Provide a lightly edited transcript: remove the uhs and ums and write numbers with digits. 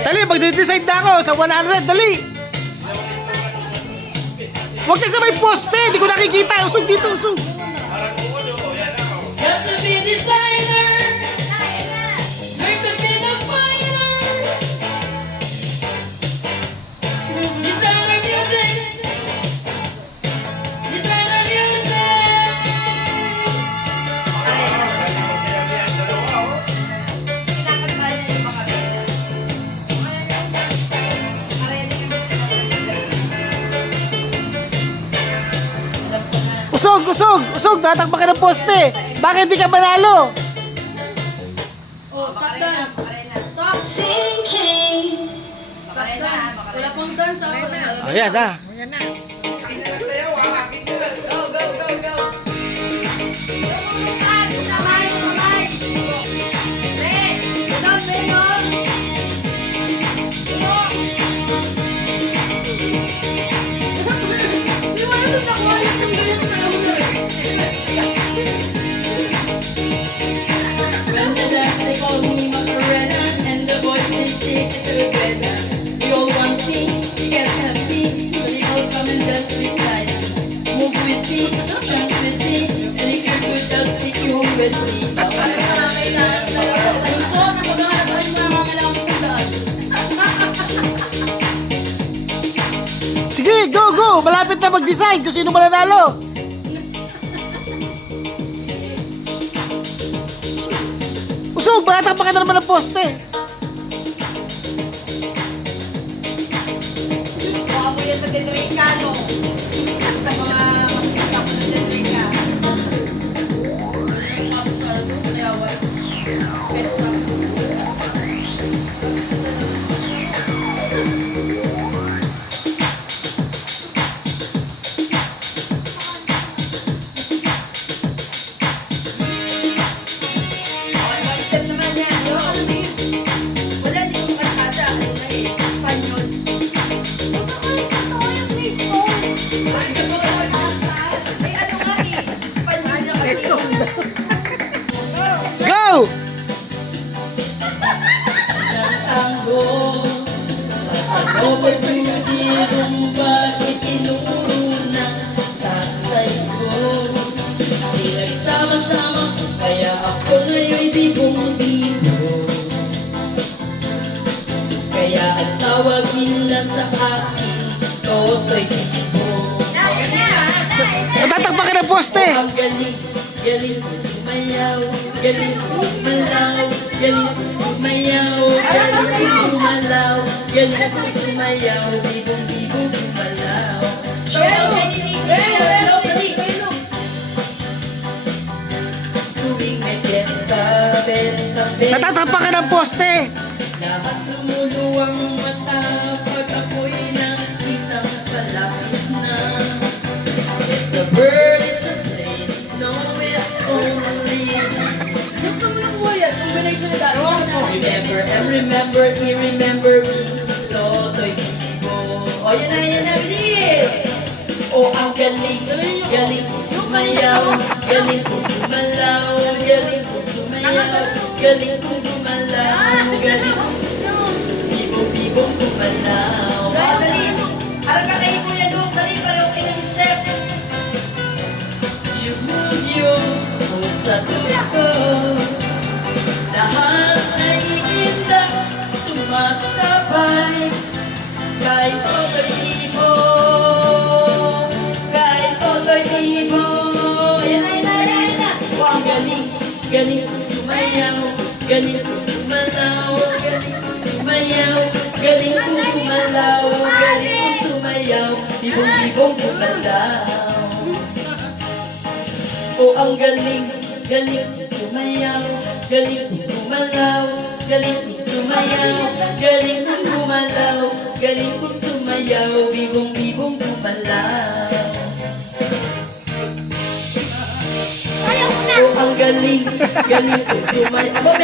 Dali, mag-decide na ako sa 100, dali. Huwag siya sa may poste, hindi ko nakikita. Usog dito, usog. Got to be a designer. Make the bit of fire. Designer music. Designer music. Usog, usog, usog. Tatakba ka ng poste. Bakit di ka manalo? Oh, stop dance. Stop. Thinking. Stop dance. Wala pong dance. Ayan na. Go, go, go, go. When the dance they call me Macarena, and the boys they say it's Rebecca. We all want tea, we get happy, so they all come and dance beside me. Move with me, jump with me, and if you're good, I'll take you home with me. Sige, go, go. Malapit na mag-decide kung sino mananalo. Usog, tatakba ka na naman ng poste. Baka mo yan sa tetrika, no? Sa mga makikita ko sa tetrika. Go! Nagtango, sabay tumirong bakit tinuro ng tatay ko. Di nagsama-sama, kaya ako ngayon'y bibong-bibo. Kaya ang tawag nila sa akin, Totoy Bibo. Tatakba ka ng poste. Ang galing, galing sumayaw, galing kumalaw, galing sumayaw, galing kumalaw, galing sumayaw, bibong-bibong kumalaw. Tuwing may fiesta, benta-benta, Tatakba ka ng poste. lahat lumuluwang mata pag ako'y nakita na palapit na. It's a bird, it's a plane, no, it's only remember and remember me, remember me, Totoy Bibo. O, yan na, bilis! O, ang galing, galing kong sumayaw, galing kong gumalaw, galing kong sumayaw, galing kong gumalaw, galing kong bibong-bibong gumalaw. Dali! Harap ka kayo po yan, Dok. Dali, para okay na step. Yung sa ko, lahat ay inda sumasabay. Kay Totoy Bibo, kay Totoy Bibo. Ayan na. O, ang galing, galing kong sumayaw, galing kong gumalaw, galing kong sumayaw, galing kong gumalaw, galing kong sumayaw, bibong-bibong gumalaw. O, ang galing, galing sumayaw, galing gumalaw, galing sumayaw, galing gumalaw, galing sumayaw, bibong-bibong gumalaw. O, ang galing, galing sumayaw. Aba,